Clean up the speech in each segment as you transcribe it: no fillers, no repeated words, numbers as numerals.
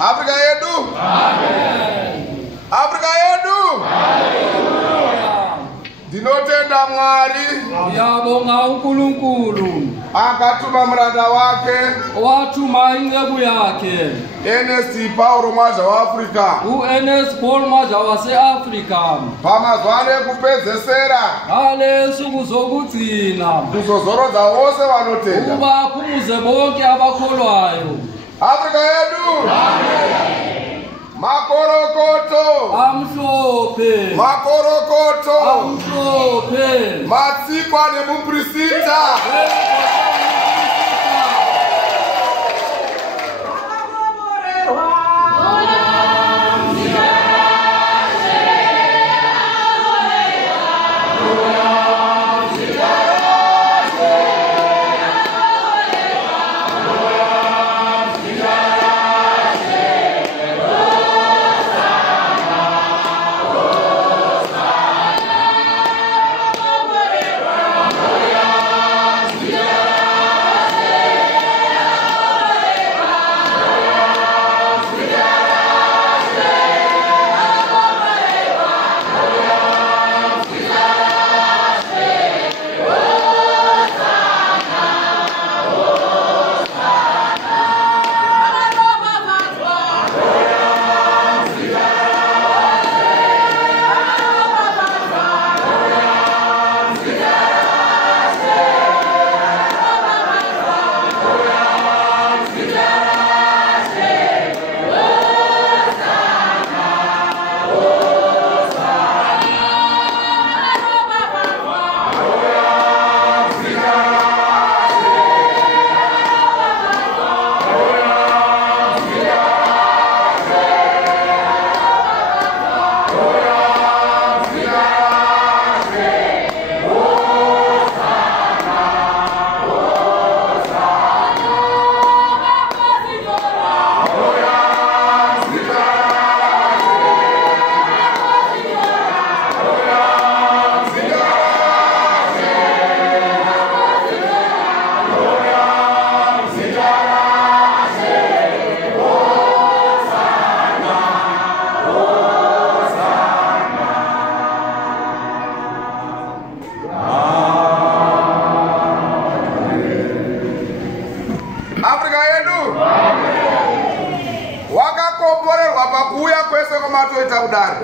Africa yedu. Africa yedu. Dinotenda Mwari. Yabonga uNkulunkulu. Akatuma mranda wake. Watuma inceku yakhe. Ernest Paul Mwaja wa Africa. U-Ernest Paul Mwaja wase-Afrika. Pamazwane kupedzesera. Ngale nsuku zokugcina. Kuzozoroza wose vanotenda. Ukuba aphumuze bonke abakholwayo. Africa yedu. Makorokoto. Amhlophe. Makorokoto. Amhlophe. Matsikwa nemuprista.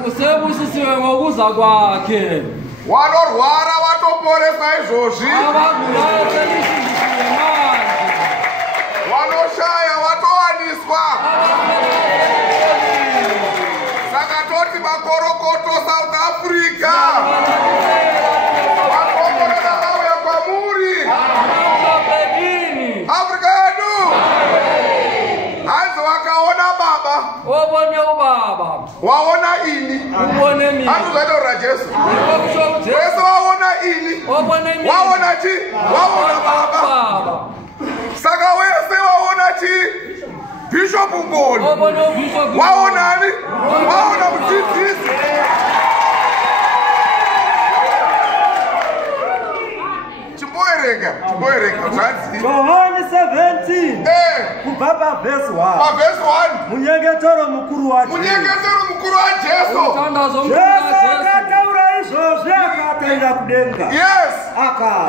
Usebusisiwe ngokuza kwakhe. Wanorwara watoporesa izvozvi. Abagulayo selishindisiwe manje. Wanoshaya watowaniswa. Saka toti makorokoto South Africa. Wakomborera vauya kwamuri. Africa yedu. Hanzi wakaona baba. Wabone ubaba. Waona ini. Ubone mimi. Handuzaita raJeso. Yesu waona ini. Wabone mimi. Waona chi? Waona baba. Saka wese waona chi? Bishop Ngoni. Waona ni? Waona mtitisi. Chiboereka. John 17. Kubaba verse 1. Verse 1. Munyengetero mukuru wa Jesu. Jesu akataura izvozvi akataira kudenga. Yes.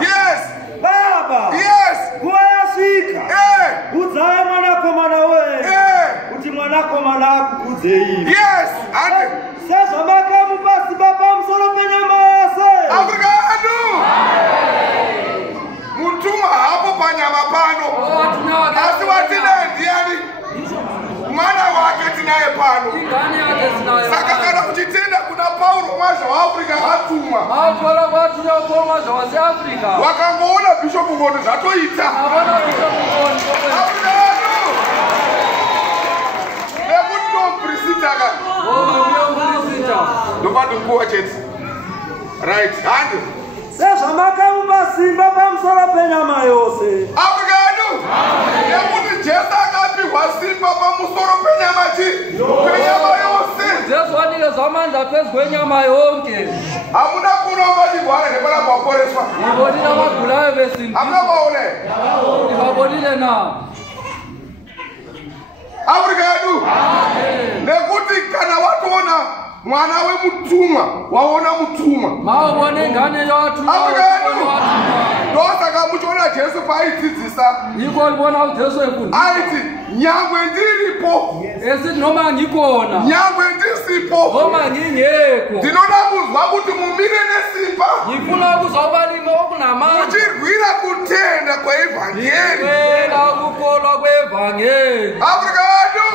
Yes. Baba. Yes. Nguva yasvika. Udzai mwanakomana wenyu. Kuti mwanakomana akukudzei. Yes. Sezvamakamupa simba pamusoro penyama yose. Africa yedu. Mutuma hapo panyama pano. Asi watinaye ndiani? Mwana wake tinaye pano. Saka kana kuchitenda kuna Paulo Mwaja wa Africa atuma. Wakangoona Bishop Ngoni zvatoita. Nekutompristaka. Nobody go church. Right hand. Sezvamakamupa simba pamusoro penyama yose. Africa yedu. Nekuti Jesu akapihwa simba pamusoro penyama chi? Penyama yose. Jesu wanikeza amandla phezu kwenyama yonke. Hamuna kunomba chigwara nepala kwaporeswa. Ibonile abagulayo besindiswa. Hamuna baone. Ibabonile na. Africa yedu. mwana wemutumwa waona mutumwa maone ngane yathu ndosaka muchiona Jesu paaidzidzisa iko libona uJesu efundisa aiti nyangwe ndiripo esithi noma ngikona nyangwe ndisipo noma ngingekho ndinoda kuzwa kuti mumire nesimba ngifuna ukuzwa ubalimi okunamandla muchirwira kutenda kweevhangeri kwela ukukholwa kwevangeli Afrika yedu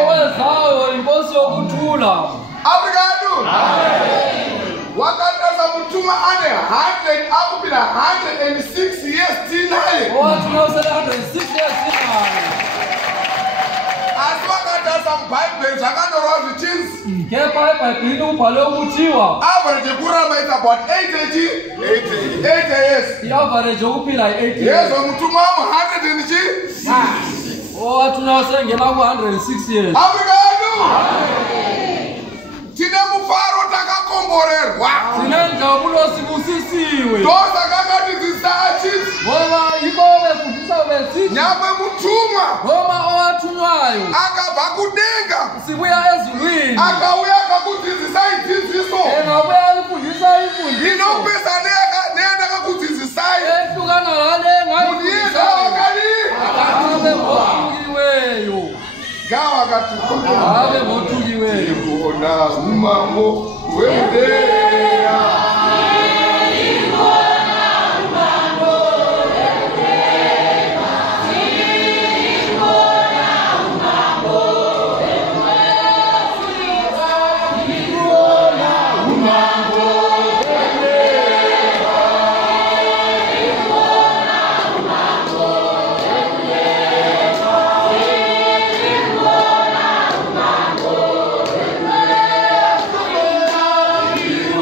owezayo inkosi yokuthula Afrika yedu wakatasa mutuma ane 100 akupila 106 years tinaye owathi nawusele 106 years tinaye asi wakatasa mubhayibheli zvakanyorwa zvichinzi kepha ebhayibhilini kubhalwe ukuthiwa average yekurarama is about 80 years i-average yokuphila yi-80 yezo mutuma wamu 100 ndichi owathi nawusengena ku-106 years Afrika yedu tine mufaro takakomborerwa sinenjabulo sibusisiwe ndosakakati zisachisi ngoba yiko befundisa besithi nyangwe mutumwa noma owathunywayo akabva kudenga sibuya ezulwini akauya akakudzidzisa idzidziso engabuya alifundisa imfundiso inopesa neandakakudzidzisai ehlukana lale muniyeza wakadi abe ngothukiweyo abe ngothukiweyo kuona umambo wemudeya Thank you.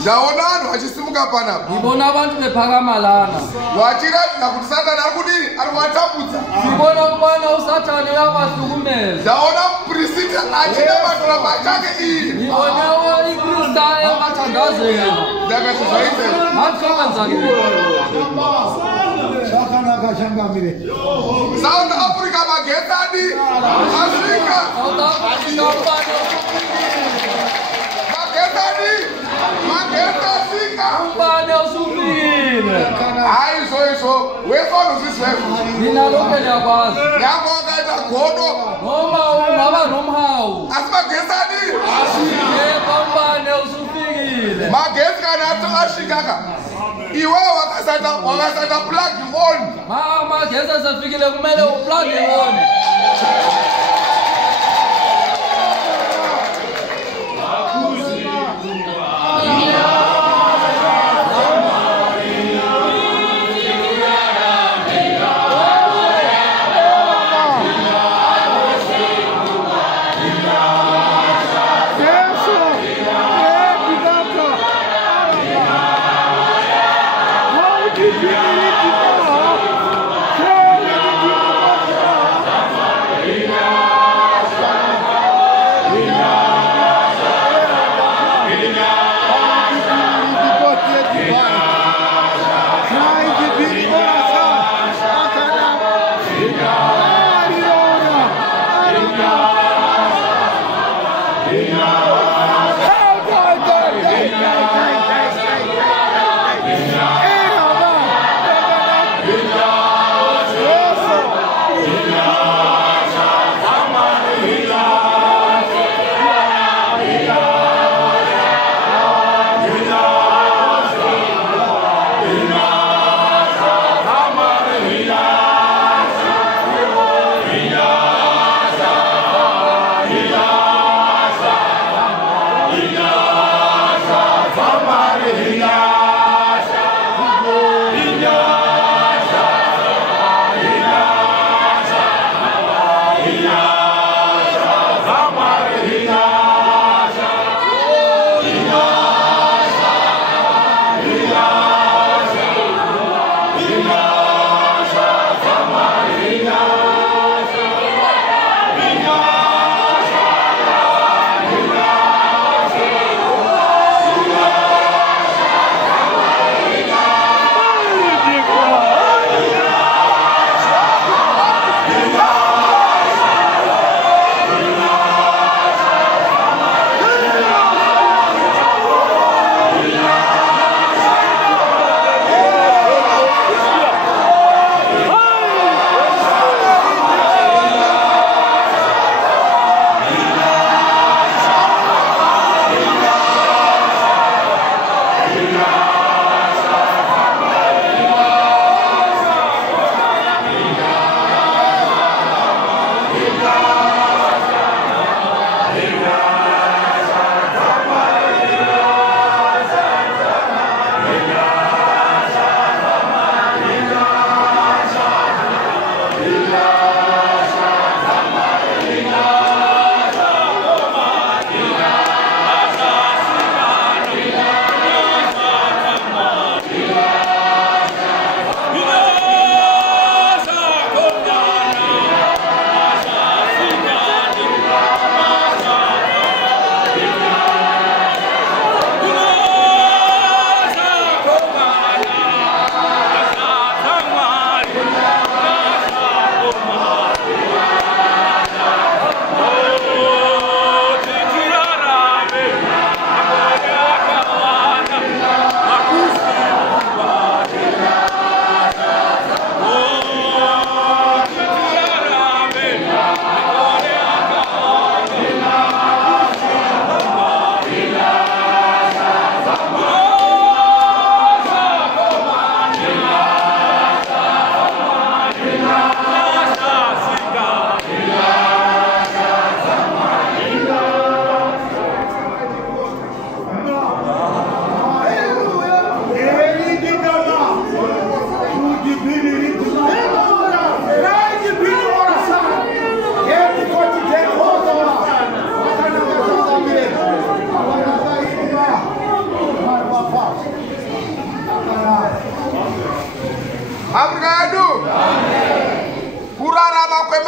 ndaona vanhu vachisimuka panapa. Ngibona abantu bephakamalana. Wachiratidza kuti Satani ari kudini? Ari kuvatambudza. Ngibona ukubana uSathane uyabahlukumeza. Ndaona muprista achinamatira pachake iyi. Ngibonewo ikrista yamathandazela. Ndakati zvaizvozvo. Matsokenzakile. South Africa magetsi adi. Africa. South Africa ubani Magetsi adi. Magetsi asvika. ubani usufikile. Hayi izvozvo. Wese vanozvizvozvo. Mina lokhu ndiyakwazi. Nyangwe wakaita godo. Noma ungaba nomhawu. Asi magetsi adi. Yebo ubani usufikile. Magetsi kana asvikaka. Iwe wakasata plug on. Mama gesi asafikile kumele uplug on.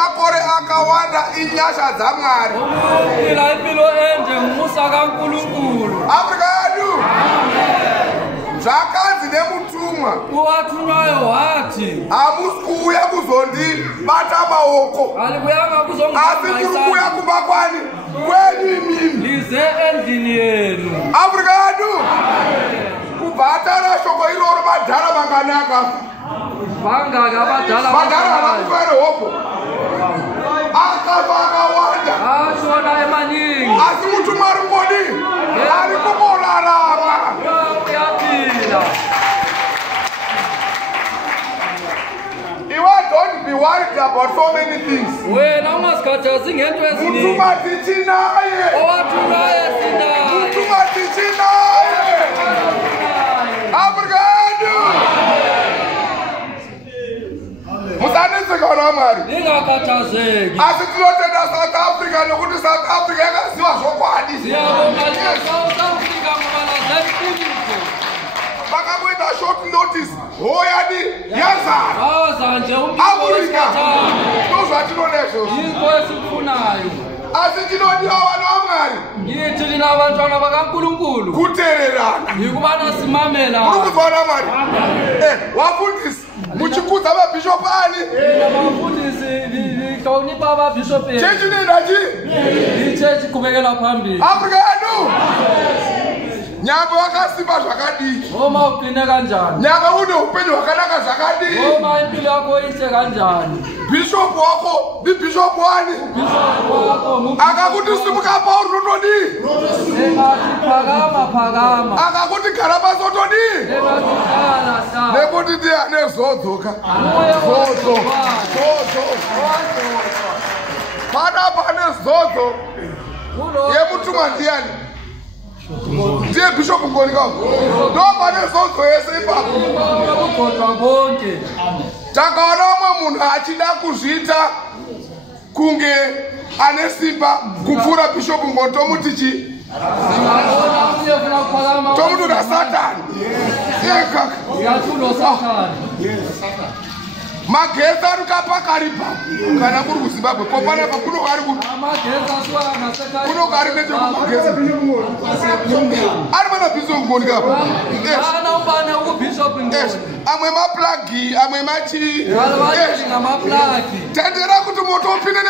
kwemakore akawanda inyasha dzamwari. Ila impilo ende ngumusa kaNkulunkulu. Afrika yedu. Zvakanzi nemutumwa. Uwathunywayo wathi. Hamusi kuuya kuzondibata maoko. Alikuyanga Asi kuri kuuya kumba kwani kwenyu imimi. Lize endlini yenu. Afrika yedu. Kubva atara shoko iroro madhara manganaka. Vangaka abadala Madhara havakufere hopo. Akafa akawanda. ashona emaningi. Asi mutumwa ari mbodi. Ari kumorarama. Uyaphila. Don't be worried about so many things. Wena ungasikhathazi ngento eziningi. Mutumwa tichinaye. Owathunywayo sinaye. Mutumwa tichinaye. Afrika yedu. Musanetseka naMwari. Ningakhathazeki. Asi tinotenda South Africa nokuti South Africa yakaziva zvokwadi. Siyabonga South Africa ngoba lazeqiniso. Vakamuita short notice. Hoyani yazara. Aza nje umbiko Afrika. wesikhathana. Ndozvatinode izvozvo. Yinto esikufunayo. Asi tinodiwa vana vaMwari. Ngithi lina abantwana bakaNkulunkulu. Kuteererana. Yikubana simamela. Muri kuzwa vana Mwari. Wafundisi. Muchikudza mabhishopu ani. Abafundisi lihlonipha ababishop bethu. Chechi nendachi. Ichechi qhubekela phambili. Afrika yedu. Nyanga wakasimba zvakadii. Uma uqine kanjani? Nyanga une upenyu hwakanaka zvakadii. Uma impilo yakho ihle kanjani? Bishop wako ndibishop wani. Bishop wakho Akakuti simuka Paul rotodii. phakama. Akakuti gara pasi otodii. Engazihlala sa. Nekuti ndiane zodzoka. Zodzo. Pane zodzo. Yemutumwa ndiani? Ndiye bishop Ngonika. Ndo pane zodzo yese ipapo. Kukodwa bonke. Takaona umwe munhu achida kuzviita kunge ane simba kupfuura bishop Ngonika tomuti chi? Tomuti una Satani. Kaka. Yathulo Satani. Magetsi ari kapakaripa kana kuri kuZimbabwe ko panapa kuno ari ku Amagetsi aswanga sekali. kuno ari nechekumagetsi ari mana bishop Ngonika apa. Ana ubane ukubishop Ngonika. Amwe maplagi amwe machi. Walwathi ngamaplagi. Tendera kuti moto upinde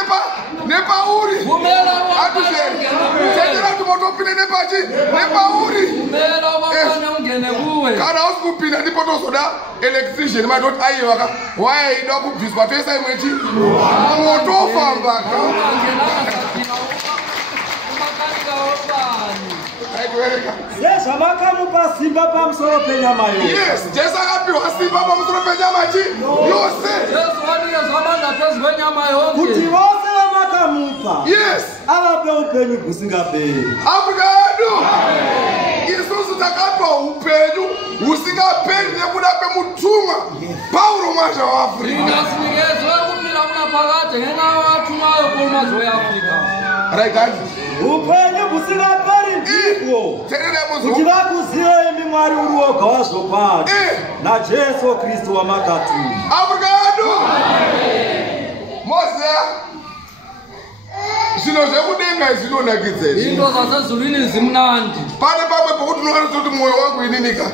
nepauri. Vumela Atusheri. Tendera kuti moto upinde nepauri. Vumela wakona ungene kuwe. Kana usikupinda ndipo tozoda electrician madoti aiwaka waida kubviswa toisa imwechi moto ofamba Sezvamakamupa simba pamusoro penyama yose. Yes, Jesu akapiwa simba pamusoro penyama chi yose. Jesu wanikeza amandla phezu kwenyama yonke. Kuti vose vamakamupa Yes. avape upenyu husingaperi. Afrika yedu. Isusu takapiwa upenyu husingaperi nekuda kwemutumwa Paulo mwasha waAfrika. Ingasinikeze ukuphila kunaphakade ngenxa yowathungayo kulumazwe weAfrika. Right guys. Upenyu husingaperi ndiko kuti vakuzive imi Mwari uri woga wazvokwadi naJesu Kristu wamakatuma. Afrika yedu. Mose. Zvino zvekudenga zvinonakidza. Into zasezulwini zimnandi. Pane pamwe pokuti unoona kuti mwoyo wangu ininika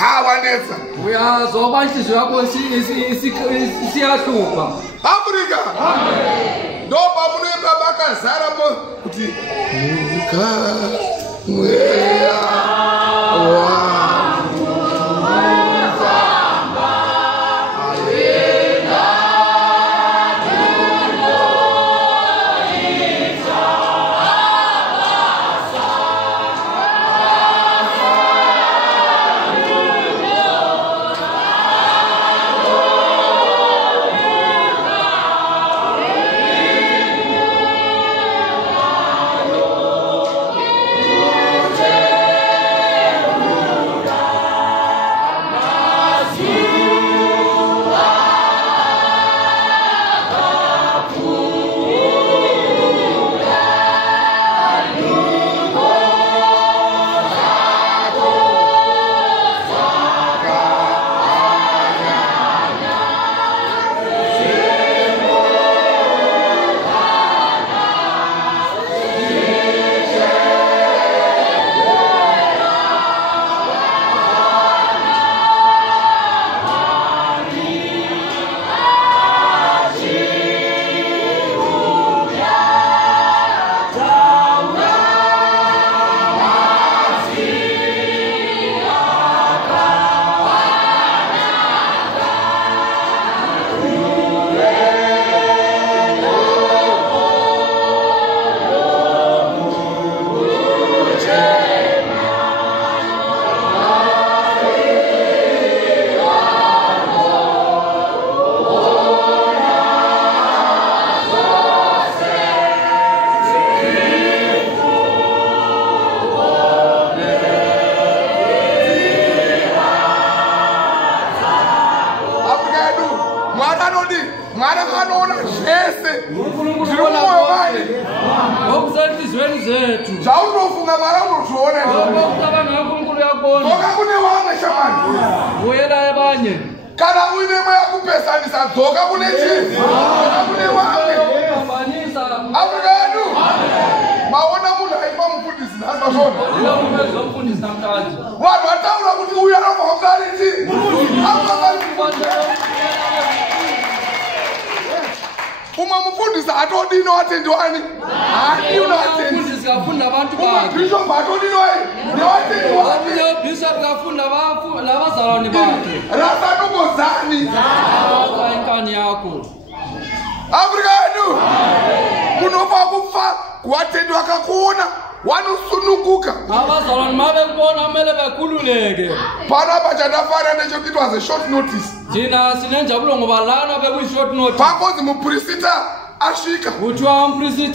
hawanetsa. Uyazwa inhliziyo yakho isiyahlupha. Afrika. Ndo pamunoemba bakazara kuti muka mweya wangu. Yeah. anoona zvese zviri mumwoyo wake. Zvaunofunga mara unozviona dzoka kune vamwe shamani. Kana uine mweya kupesanisa dzoka kune chii? Dzoka kune vamwe. Afrika yedu maona munhu aipa mufundisi nhasi vanhu vataura kuti uyu anovaungariti umwe mufundisi atodino watendiwani hani unoatendi umwe bishop atodino newatendiwani rasanongozani Afrika yedu munofa kufa kuwatendi wakakuona wanosununguka panapa chandafana necho it was a short notice pangozi muprista asvika vanhu vese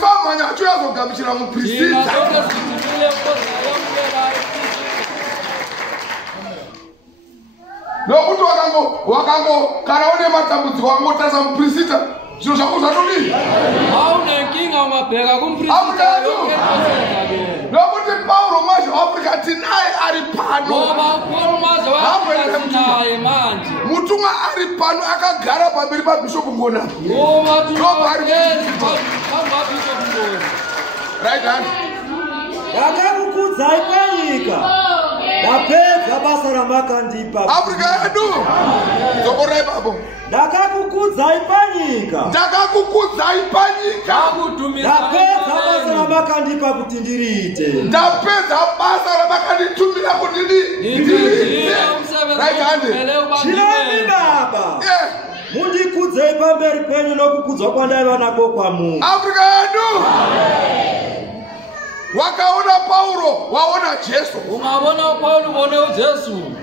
vamhanya achiuya azogamuchira muprista nokuti kana une matambudziko wangotarisa muprista zviro zvako zvatodii nokuti Pauro maZveAfrica tinaye ari pano mutumwa ari pano akagara pamberi pabhishopu ngona right hand ndakakukudzai panyika ndapedza basa ramakandipa Afrika yedu zokorai babo ndakakukudzai panyika ndapedza basa ramakandipa kuti ndiriite ndapedza basa ramakanditumira kuti ndiite right hand Shiloh baba mundikudzei pamberi penyu nokukudzwa kwandaiva nako kwamunhu Afrika yedu wakaona Paulo waona Jesu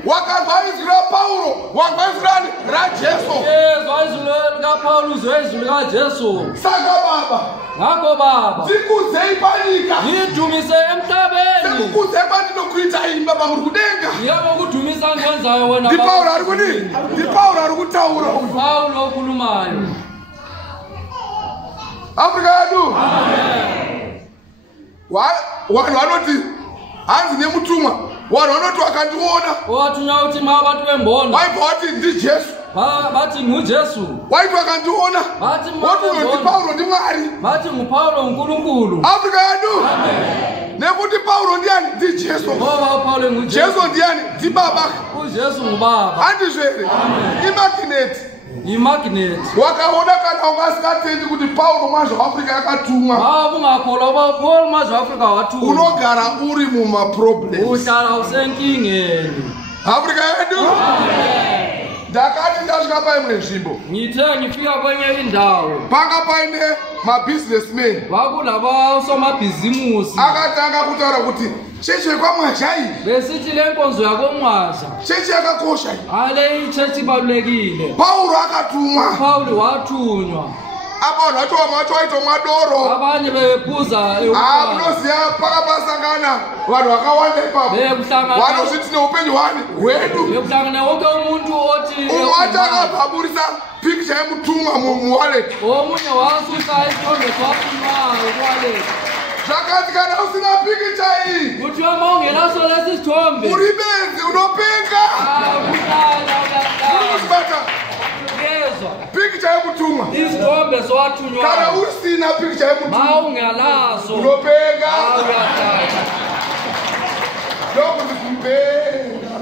wakazwa izwi raPaulo wazwa izwi raJesu saka baba tikudzei panyika tikudzei pandinokuita imba pamuri kudenga ndi Paulo ari kudii ndi Paulo ari kutaura Afrika yedu vanhu vanoti hanzi nemutumwa vanhu vanoti wakandiona vaibva vati ndiJesu waiti wakandiona woti uyo ndi Paulo ndi Mwari Afrika yedu nekuti Paulo ndiani ndiJesu Jesu ndiani ndibaba handizvere imagnet wakaona kana ungasingatendi kuti Paulo maZveAfrica yakatumwa unogara uri mumaproblems Afrika yedu ndakati ndasvika paimwe nzvimbo panga paine mabusinessmen akatanga kutaura kuti chechi yekwamwazhai chechi yakakosha Paulo akatumwa apa vanhu vacho vamwe vacho vaitomwa doro munoziva pakapasangana vanhu vakawanda ipapo vanozviti neupenyu hwedu umwe wacho akabvaburisa pikicha yemutumwa muwalet zvakati kana usina pikicha iyi uri benzi unopenga unozvibata pikicha yemutumwa kana usina pikicha yemutumwa unopenga ndokuti kupenga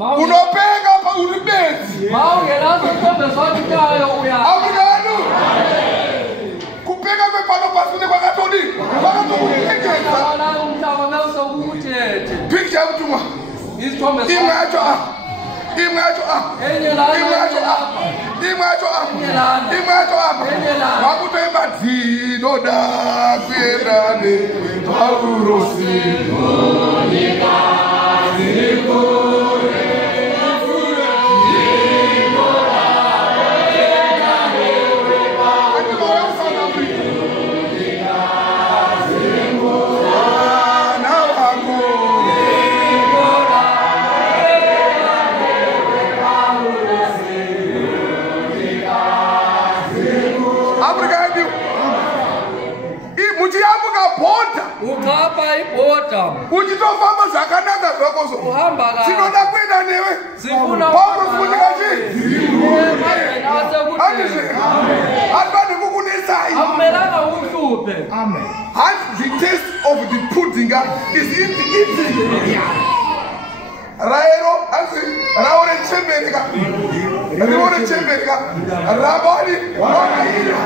unopenga pa uri benzi kupenga kwepano pasine kwakatodi kwakatokuengeza pikicha yemutumwa imwe yacho imwacho apa wakutoimba dzinoda kuenda neparurosi uchitofamba zvakanaka zvakozo tinoda kuenda newe paulo sikunyika chii hatibane kukunesai the taste of the pudding is in the eating raero raore chembereka riore chembereka rabani wakaira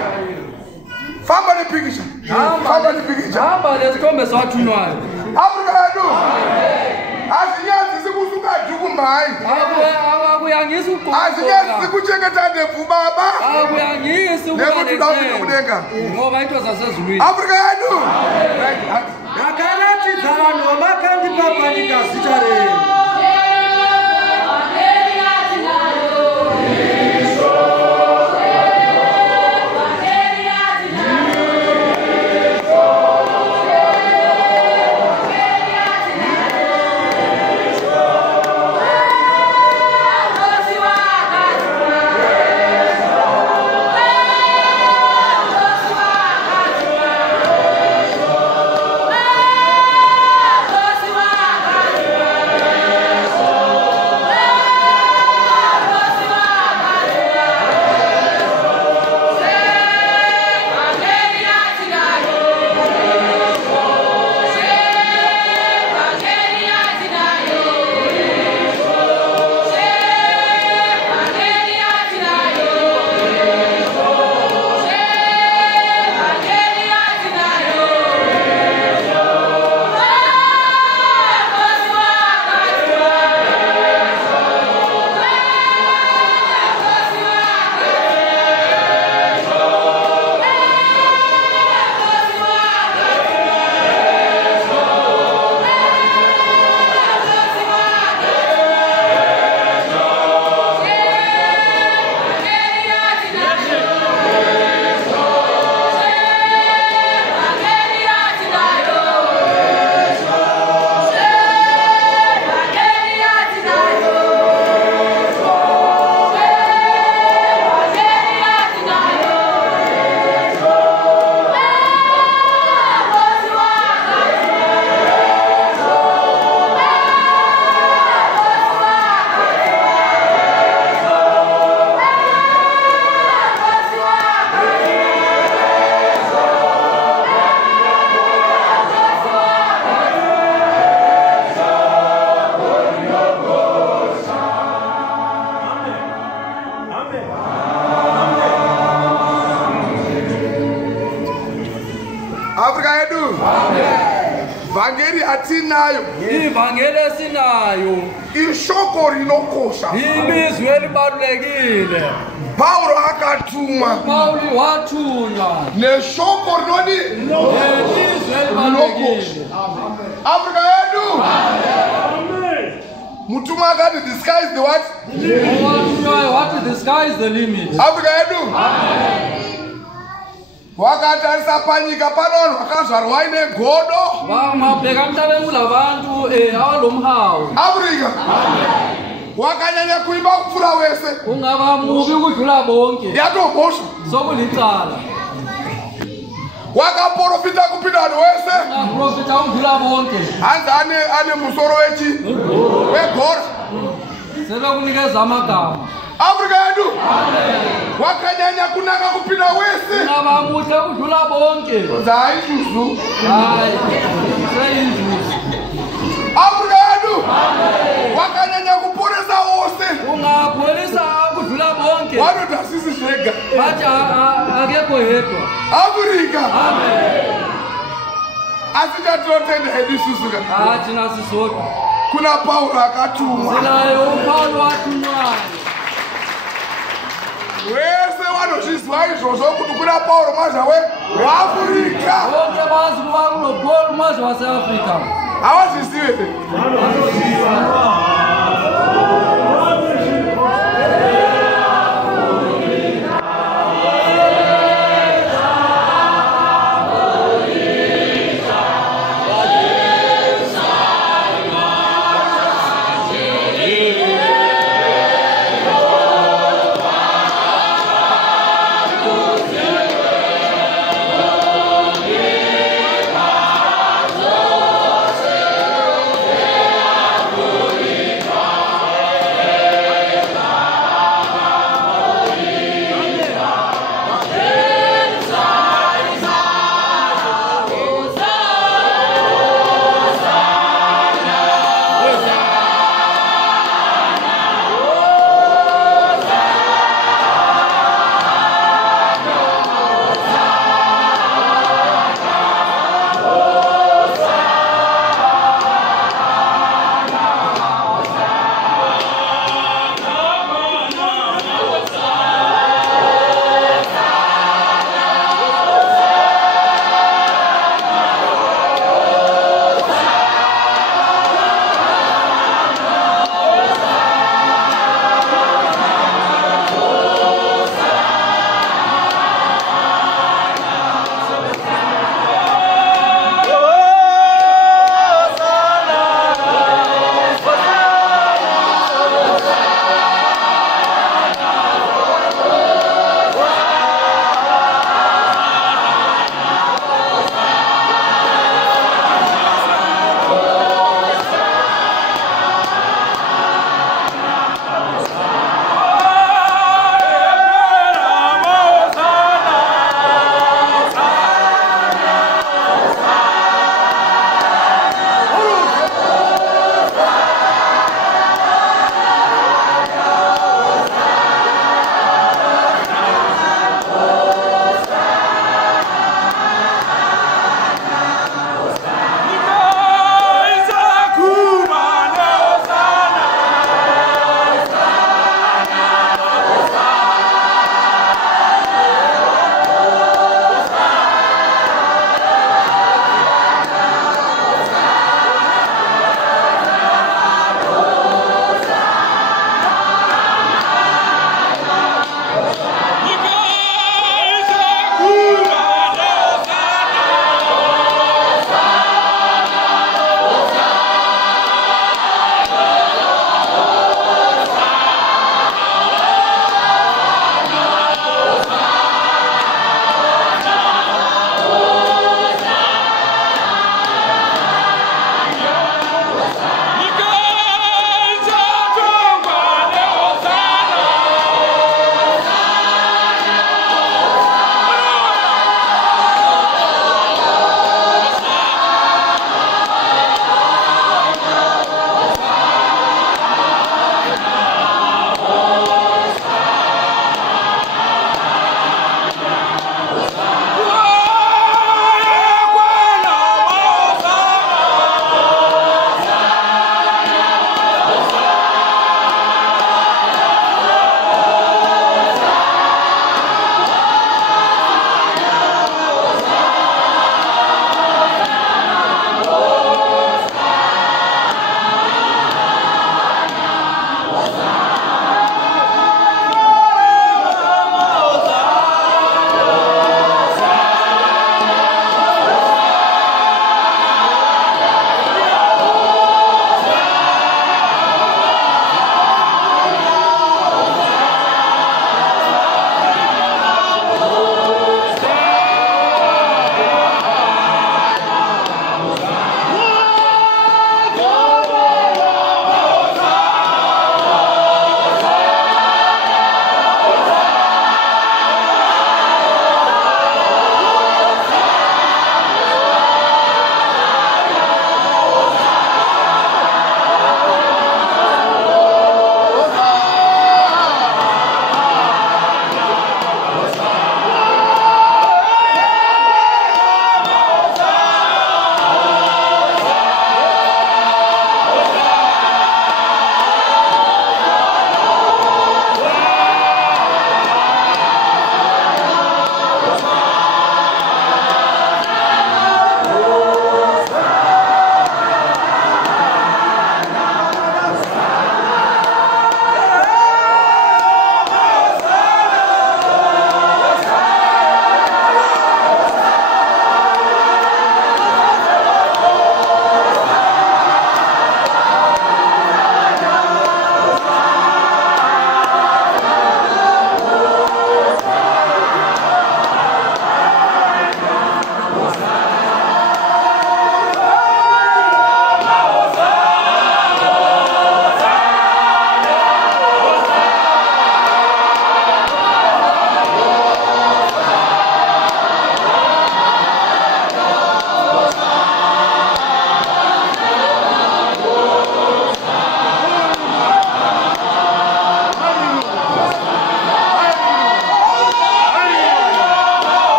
famba nepikisha hamba nezikombe zwathunwayo Afrika yedu azinyazi sikusuka juku mai akuyangisa azinyazi sikuchengeta ndebvu baba akuyangisa kudenga ngoba into zasezulwini Afrika yedu akaratidza vanhu vamakandipa panyika zita renyu ivangeli esinayo ishoko rinokosha ilizwi elibalulekile Paulo akatumwa Paulo wathunywa neshoko rinoni ilizwi elibalulekile Afrika yedu mutumwa akati the sky is the what? What the sky is the limit. Afrika yedu wakatarisa panyika pano vakazvarwa ine godo vamabheka mhlabeni kulabantu awalomhawu Afrika wakanyanya kuimba kupfura wese ungaba mubi ukudlula bonke yatobhosha sokulicala wakaprofita kupinda vanhu wese profita ukudlula bonke hanzi ane musoro wegora sebekunikeza amagama Afrika yedu wakanyanya kunaka kupinda wese ungaba muhle ukudlula bonke zayizuzu hayi seyinzuzu Afrika yedu wakanyanya kuporesa wose ungapholisa ukudlula bonke vanoti asisi zvega bathi akekho yedwa Afrika asi chatinotenda hedu isusuka thina sisodwa kuna Paulo akatumwa. Wese vanozvizwa izvozvo kuti kuna Paulo mazhawe weAfrica. Havazvizive.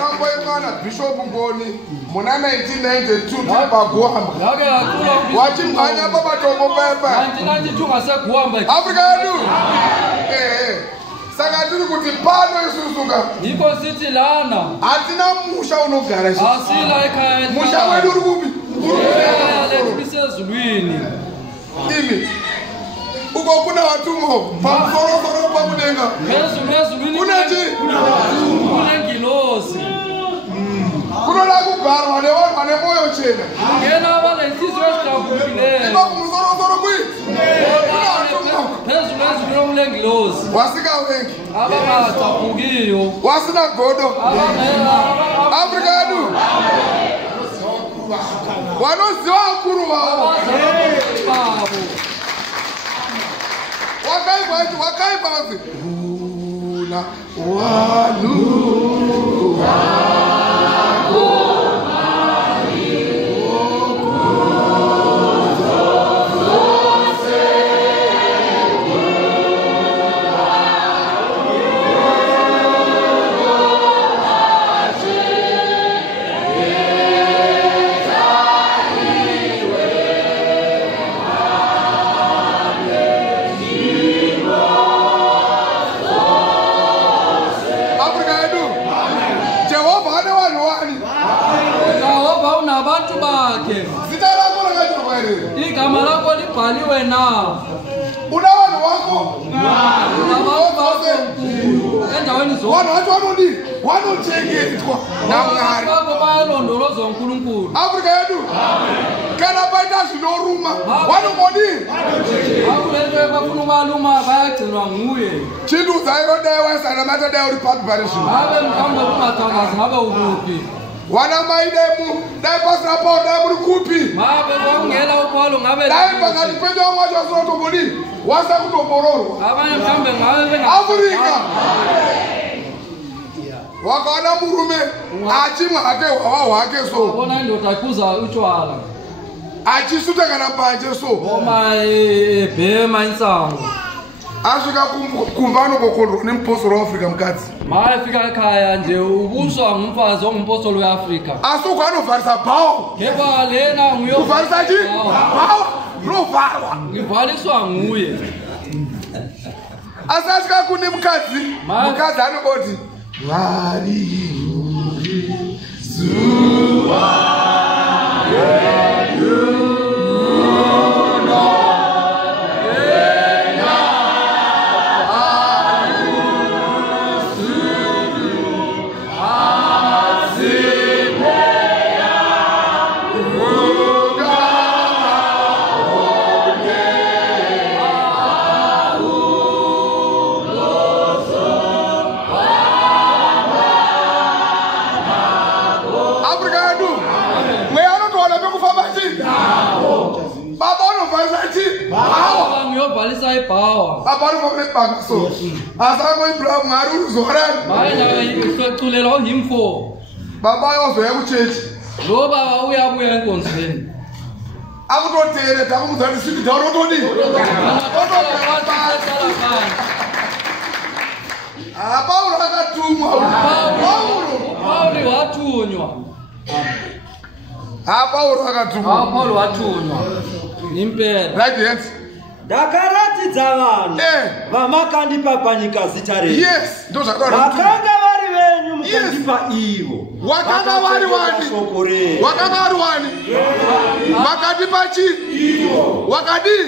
wakamboimana Bishop Ngoni muna 1992 paguamba wachimhanya pamatombo pepa Afrika yedu saka tiri kuti pano isusuka iko siti lana hatina musha unogara asila ekhaya musha wedu uri kupi lesizulwini imi uko kuna watumwa pamusoro pamudenga mezulwini kuna ngilosi kunoda kugarwa nevanhu vane moyo chena ngena vale ntizwezikakufileyo iva kumusoro kuiti phezulu mlengilosi wasikawengi abangacaphukiyo wasina godo Afrika yedu wanoziva akuru vavo wakaipa vazi una wanu igama lakho libhaliwe na unavanhu wako endaweni vanhu vacho vanochengetwa naMwari bayalondolozwa uNkulunkulu Afrika yedu kana paita zvinoruma vanongodi akulento ebafuna ubaluma bayagcinwa nguye chindudzairo waisana matadai uri papi pane zvinhu ave mkambe kungathangazi ngabe ukuphi wana mai dai pasina Paulo dai muri kupi mabe kwakungela uPaulo ngabe dai pakati penyu vamwe vacho vasinotombodi wasa kutombororwa abanye mkambe ngabe Afrika wakaona murume achimwa hake hwawa hwake so bona indoda ikuza utshwala achisuta kana mbanje so oma ebhema insango asvika kumba anokokondrwa nemupostori weAfrica mukadzi maafika ekhaya nje ubuswa ngumfazi ongumpostoli weAfrica asi uko anovharisa bhawa ngeba lena nguye kuvharisa chi bhawa rinovharwa ngivhaliswa nguye asi asvika kune mukadzi anongoti Mwari zuva Apart from it, so as I'm going to Maru Zoran, my him for Baba also have church. Roba, we are wearing consent. I would not tell it, I would have seen it down on it. About I got 2 more. Paulo watunywa. Paulo I got 2 more. Paulo watunywa. Nimpela. Right yet. Ndakaratidza vanhu vamakandipa panyika zita renyu. Yes, those are vakanga vari venyu mukandipa ivo. Wakanga vari wani. Wakanga vari wani. Vakandipa chi ivo. Wakadi.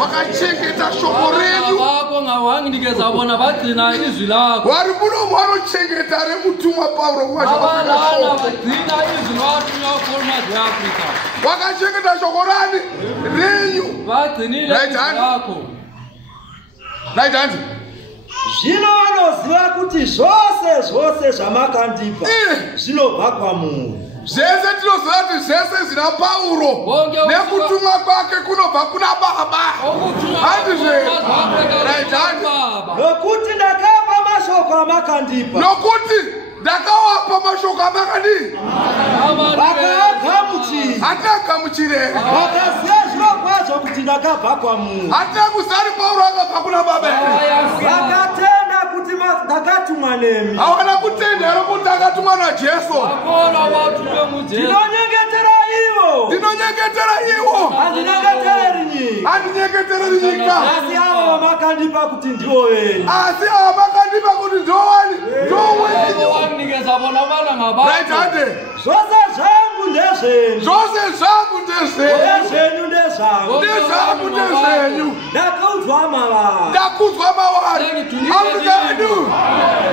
Wakachengeta shoko renyu. Vako ngawangindikeza bona vagcina izwi lakho. Vari muno vanochengeta remutumwa Paulo kwacho. Abalala vagcina izwi lwathunywa kuParamount weAfrica. Wakachengeta shoko rani renyu. Vagcinile izwi lakho. Right hand. Zvino vanoziva kuti zvose zvamakandipa zvinobva kwamuri. Zvese tinoziva kuti zvese zvina Paulo nekutumwa kwake kunobva kuna Baba. Handizve. Right hand. Nokuti ndakapa mashoko amakandipa. Nokuti ndakawapa mashoko amakandi. Vakagamuchira. Hatagamuchire. Vakaziva zviro kwazvo kuti ndakabva kwamuri. Hatakuzari Paulo akabva kuna Baba. Vakatenda kuti akatumwa nemi. Hawana kutendera kuti akatumwa naJesu. Ndinonyengetera ivo. Ndinonyengetera ivo. Handinyengetereri nyika. Asi avo vamakandipa kuti ndivo wenyu. Asi avo vamakandipa kuti ndivo wani? Ndivo wenyu. Right hande. Zvose zvangu ndezvenyu. Zvose zvangu ndezvenyu. Ndezvenyu ndezvangu. Ndezvangu ndezvenyu. Ndakudzwa mavara. Ndakudzwa mavara. Afrika yedu.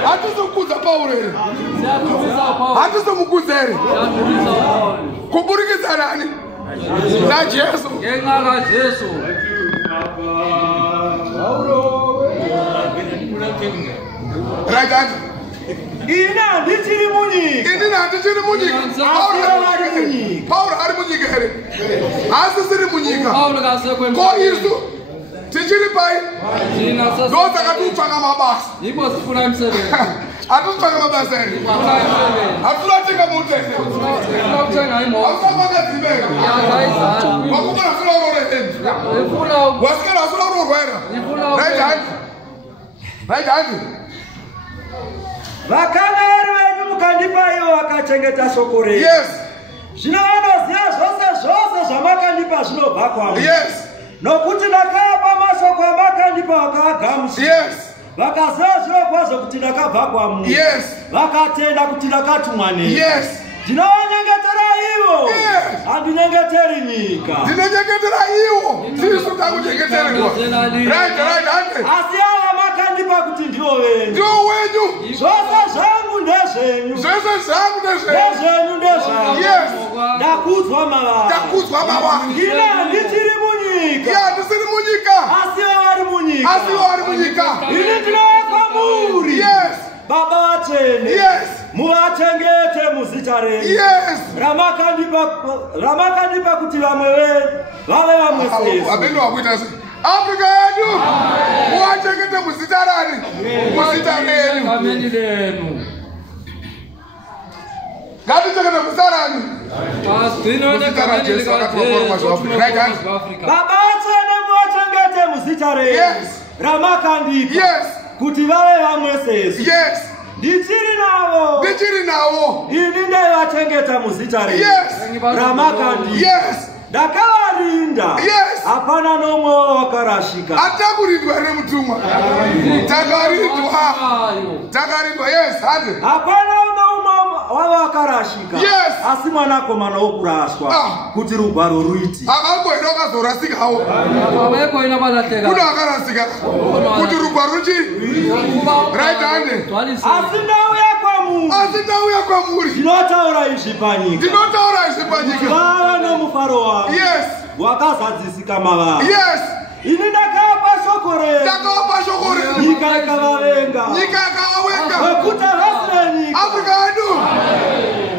Hatizokudza Paulo here. Hatizomukudza here. Kuburikidza nani? naJesu. Ngenxa kaJesu. Right hand. Ina ndichiri munyika. Inina ndichiri munyika. Paulo ari munyika here. Asi siri munyika. Paulo kasekwe. Ko isu tichiri pai. Ndo takatutsvaka mabasa. Ipo sifuna msebenzi. Hatutsvaka mabasa here. Hatulatenga motende. Tinokutenga imoto. Hausapanga dzimbe. Wakumana sura urore hendi. Wasikana sura urorwera. Right hand. Right hand. Vakanga vari venyu mukandipa ivo vakachengeta shoko renyu. Yes. Zvino vanoziva zvose zvamakandipa zvinobva kwamuri. Yes. Nokuti ndakapa mashoko amakandipa vakaagamuchira. Yes. Vakaziva zviro kwazvo kuti ndakabva kwamuri. Yes. Vakatenda kuti ndakatumwa nemi. Yes. Ndinovanyengetera ivo. Yes. Handinyengeteri nyika. Ndinonyengetera ivo. Tisu takunyengeterwa. Right hand. Asi ava makandipa kuti ndivo venyu. Ndivo wenyu. Zvose zvangu ndezvenyu. Zvose zvangu ndezvenyu. Ndezvenyu ndezvangu. Yes. Ndakudzwa mavara. Ndakudzwa mavara. Ina ndichiri munyika. Ya ndisiri munyika. Asi vari munyika. Asi vari munyika. Ini ndinova kwamuri. Yes. Baba vatsvene. Yes. Muvachengete muzita renyu. Yes. Ramakandipa kuti vamwe vave vamwe sesu. Abendo wakuita se. Afrika yedu. Muvachengete muzita rani? Muzita renyu. Ameni lenu. Ngatichengete muzita rani? Muzita raJesu akatorwa maZuAfrica. Right hand. Baba vatsvene muvachengete muzita renyu. Yes. Ramakandipa. Yes. Kuti vave vamwe sesu. Yes. Ndichiri navo. Ndichiri navo. Ini ndaivachengeta muzita renyu. Yes. Ramakandipa. Yes. Ndakavarinda. Yes. Hapana nomwe wakarashika. Hatakurindwa here mutumwa. Takarindwa. Takarindwa. Yes. Hande. Hapana nomwe wavakarashika. Yes. Asi mwanakomana wokuraswa. Kuti rugwaro ruiti. Akangoenda akazorasikawo. Kuna akarasika. Kuti rugwaro ruchi. Right hand. Asi ndauya kwamuri. Asi ndauya kwamuri. Ndinotaura izvi panyika. Ndinotaura izvi panyika. Vava nomufaro wavo. Yes. Wakazadzisika mavara. Yes. Ini ndakapa shoko renyu. Ndakapa shoko renyu. Nyika ikavavenga. Nyika ikavavenga. Wekuti havasina nyika. Afrika yedu.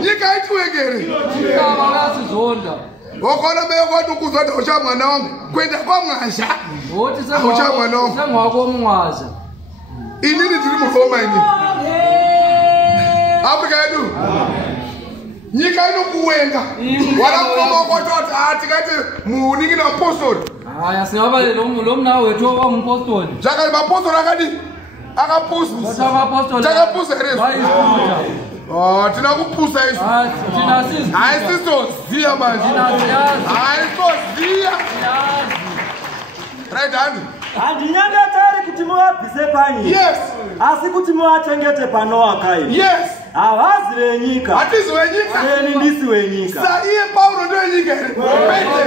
Nyika itiwegere. Wakona meyo kwati ukuzwa kuti ucha mwana wangu kwenda kwamwazha. Ucha mwana wangu. Inini tiri mufoma ini. Afrika yedu. Nyika inokuwenga. Wanakuma kwatoti tikati muningi na apostoli. Aya sinaba lo mna wethu wa apostoli. Jakali apostoli akadi akapusa. Apostoli. Takapusa rezo. Tinakupusa isu. Tina sisi. Ayisizoziya manje. Ayisizoziya. Right hand. Handinyengeteri kuti muvabvise panyika. Yes. Asi kuti muvachengete pano wakaipa. Yes. Havazi venyika. Hatizi wenyika. Seni ndisi wenyika. Saiye Paulo ndo wenyika here. Muvaite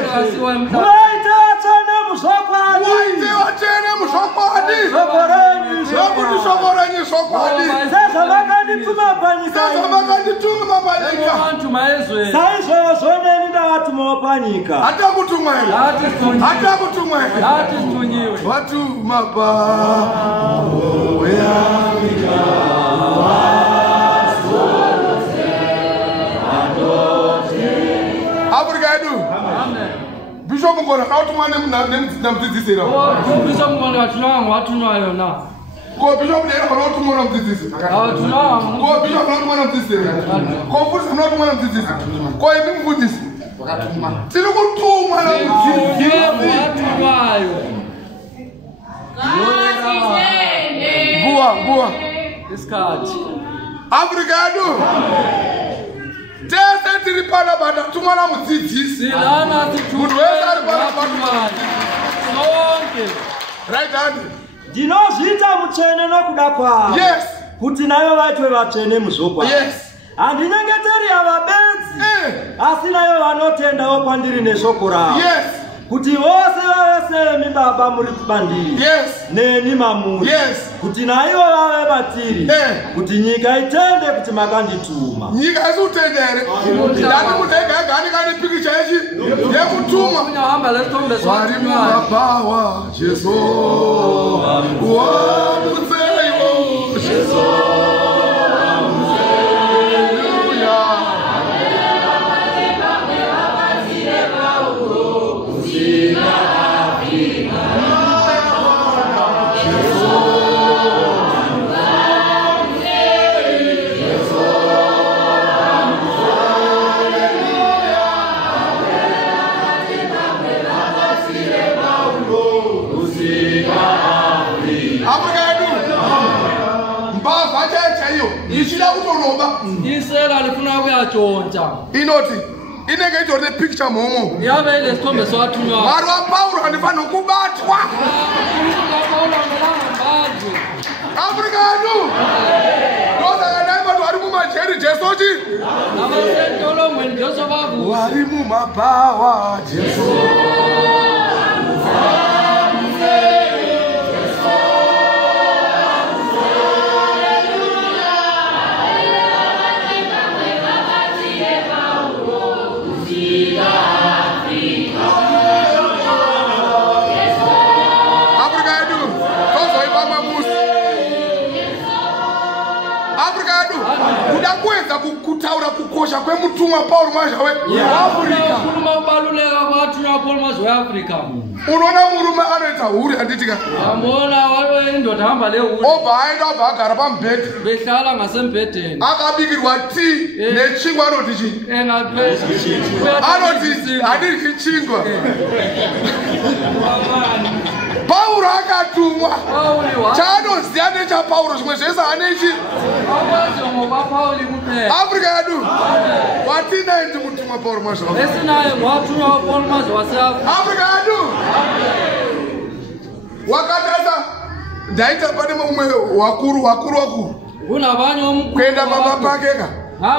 vatsvene muzvokwadi. Muvaite vatsvene muzvokwadi. Shoko renyu. Nokuti shoko renyu zvokwadi. Sezvamakandituma panyika. Sezvamakandituma panyika. Saizvozvo neni ndavatumawo panyika. Hatakutumwa here. Hatakutumwa here. Hatitunyiwe. Watuma Baba. Afrika yedu. Bishop ngona kautumwa nemudzidzisi ra. Bishop ngona atunywa yona. Ko bishop lero kautumwa nemudzidzisi. Atunywa. Ko bishop kautumwa nemudzidzisi. Ko mfundisi kautumwa nemudzidzisi. Ko imi mfundisi. Tiri kutumwa nemudzidzisi. Atunywayo. Buwa. isikhathi Africa yadu tese tiri pana bata tumana mudzidzisi silana munhu wese ari pana sonke right hand ndinozviita mutsvene nokuda kwavo yes kuti nayo vaitwe vatsvene muzvokwa yes handinyengeteri havabenzi asi nayo vanotendawo kwandiri neshoko ravo yes kuti vose vave semi baba muri bandiri yes neni mamuri yes kuti naivo vave vatiri kuti nyika itende kuti makandituma nyika isutendere ndati munhu ega ega anekane pikicha yechi yekutuma unyahamba lesithombe vari mumabawa jesu wamutseyo jesu ichida kutonomba isela lifuna kuyatshontsha inoti inenge itori nepicture momo yave lesithombe sowathunywa mwari wapaulo andifana nokubatwa Africa yadu ndosakadai vanhu vari mumajeri jesoti navasentolongweni jesu vavu vari mumabawa jesu kuda kutaura kukosha kwemutumwa Paulo mazhawe weAfrica ukhuluma ubaluleka kwathunywa Paulo mazwe weAfrica unoona murume anoita huri anditika yambona wayo indoda hamba lehuri obva aenda obva agara pamubhedhi behlala ngasembhedeni akabikirwa tii nechingwa anoti chii anoti handiryi chingwa Paulo akatumwa chaanoziya nechaPaulo zvimwe zvese hanechi Africa yadu watinaindi mutumwa Paulo mazva Africa yadu wakatasa ndaita pane mumwe wakuru kuenda pamba pakeka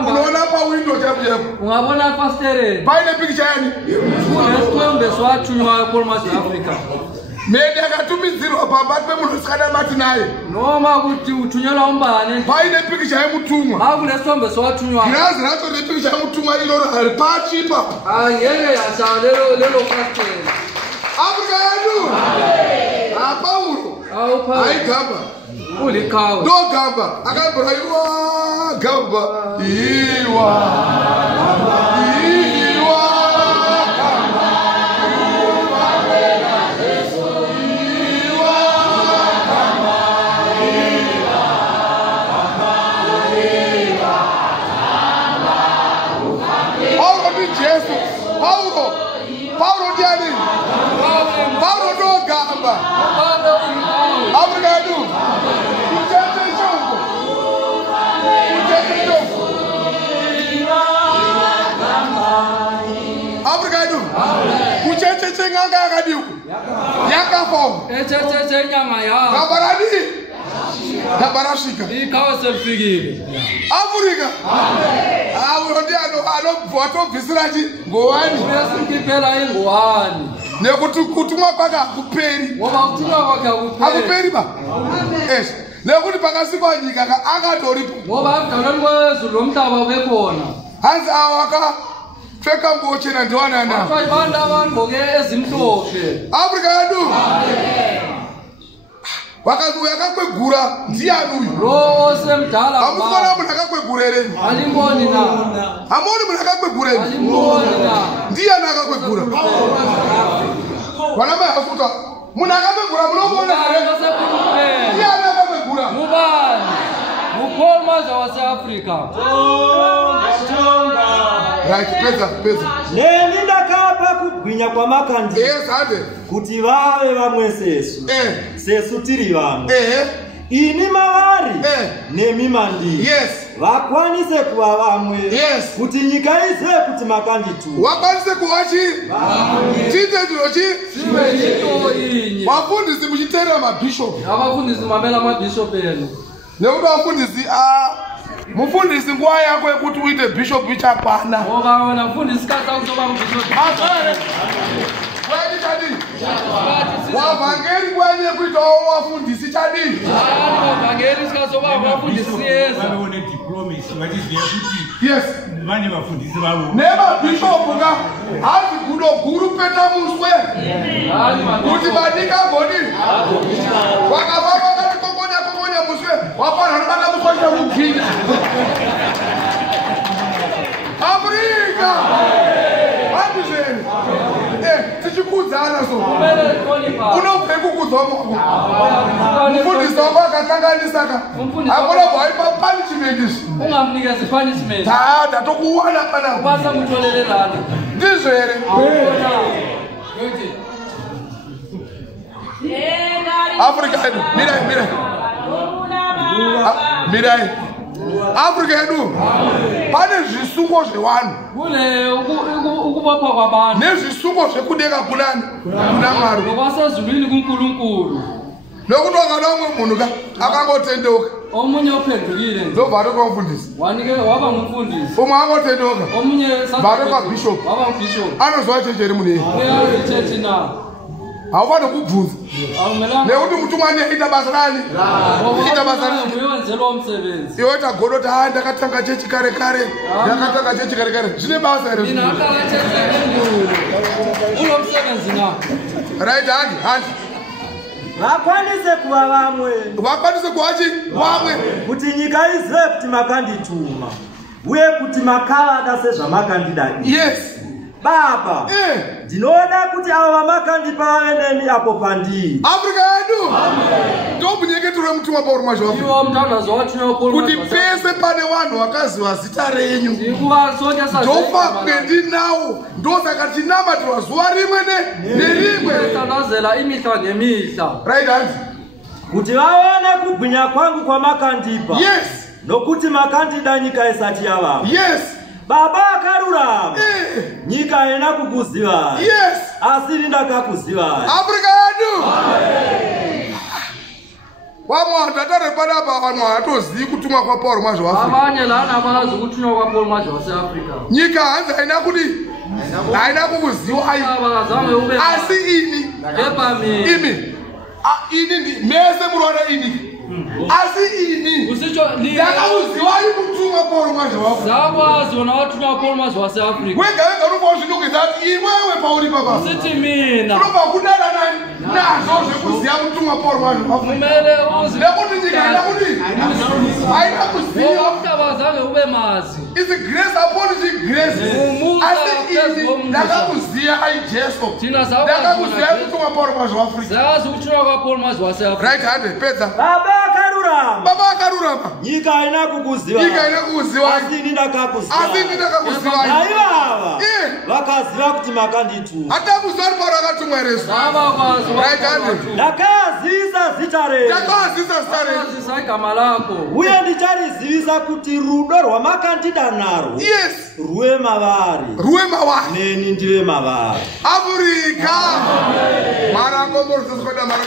unoona pawindo chapu chapu ungabona pastere paine pikicha yani lesithombe swathunywa Paulo mazwe Africa mede akatumidzirwa pamba pemunhu usikadamati naye noma kuti uthunyelwa umbane paine pikicha yemutumwa akulesithombe swathunywa girazi racho repikicha yemutumwa iroro hari pachipa angeke yasha lelo pastere Africa yadu Paulo aigamba ulikawe ndogamba akabhura iwa gamba iwa Paulo ndiani? Paulo ndo gamba. Africa yadu. Kuchete chongo. Africa yadu. Kuchete chenganga yakadiuku. Yakafo. Echeche nyanga ya. Gabarani. Gabarashika. Ikawa selfikile. Africa. Atobvisirachi ngowani uyasikipela ingowani nekuti kutumwa kwake hakuperi ngoba kutumwa kwake hakuperi ba nekuti pakasikwa nyika akatoripo ngoba akugqalweni kwezulu lomhlaba bekhona hanzi awo akapfeka nguo chena ndiwanana abantu abagqoke ezimhlophe Africa yadu wakazuya akakwegura ndiani uyu lo osemdala amufana munhu akakwegura ere alimboni na amoni munhu akakwegura ere alimboni na ndiani akakwegura wana mai asuta munhu akakwegura munobona ere ndiani akakwegura mubani Paul mazwa wase Africa right peza neni ndakapa kugwinya kwa makandi ande kuti vave vamwe sesu sesu tiri vamwe ini mavari nemi mandiri vakwanise kuva vamwe kuti nyika ize kuti makanditu wakwanise kuva chi chite chiro chi vafundisi muchiteerera mabhishopu avafundisi mamela mabhishopu enu nekuti vafundisi mufundisi nguva yako yekuti uite bhishopu ichakwana ukaona mufundisi kaza kuzoba kubhishopu wavhangeri kwanye kuitawo wafundisi chadini wavhangeri sikazoba wafundisi yeza vane vafundisi vavo nemabhishopu nga hazi gudo guru peta muswe kuti madika goni wakavava vakati kokonya muswe wapana nobanga mukonya mugina Afrika handizveni tichikudzana so unobve kukudzwa mufundisi wako akakanganisaka akona bwaipa punishment ungamnikezi punishment ndatokuwana kwasa mutolelelana ndizvo here Afrika edu mirai Afrika edu pane zvisungo zvevanhu ukuvapa kwavanhu nezvisungo zvekudeka kunani kuna Mwari kwasezulwini kunkulunkulu nokuti wakada umwe munhu ka akangotendeuka omunye uphendukile ndobva atoka mufundisi waba ngumfundisi umwe angotendeuka omunye bva atoka bishop waba ngubishop anoziva chechi iri munhu chechi na haufane kubvunza nekuti mutumwani ita basa rani ita basa iwe tagodoti ndakatanga chechi kare kare ndakatanga chechi kare kare zvine basa here right handi vakwanise kuva vamwe vakwanise kuvachi vamwe kuti nyika ize kuti makandituma uye kuti makavada sezvamakandida yes Baba ndinoda kuti avo vamakandipa vave neni apo pandiri Afrika yedu ndomunyengetero wemutumwa Pauro kuti pese pane vanhu vakaziva zita renyu ndofa kunge ndinawo ndosaka tinamatirwa zuva rimwe nerimwe right hand kuti vaone kubwinya kwangu kwamakandipa nokuti makandida nyika isati yavamo Baba akarurama nyika haina kukuziva asi ndakakuzivai Afrika yedu vamwe ndatare panapa vanhu hatozivi kutumwa kwaPauro nyika hanzi haina kukuziwai asi ini mese murwara ini asi ini ndakauziwai kutumwa Pauro wega unobva zvinogeza kuti iwewe pauri papa unobva kudara nazvo zvekuziva kutumwa Pauro nekuti nyika haina kuziva isi grace upon grace asi ini ndakakuziva raJeso ndakakuziva kutumwa Pauro right hand pedza Baba akarurama nyika haina kukuziva asi ndakakuziva naivava vakaziva kuti makandituma hatakuziva kuti Pauro akatumwa resu ndakazivisa zita renyu uye ndicharizivisa kuti rudo rwamakandida narwo ruwe mavari neni ndive mavari Afrika mara komboroseswada mara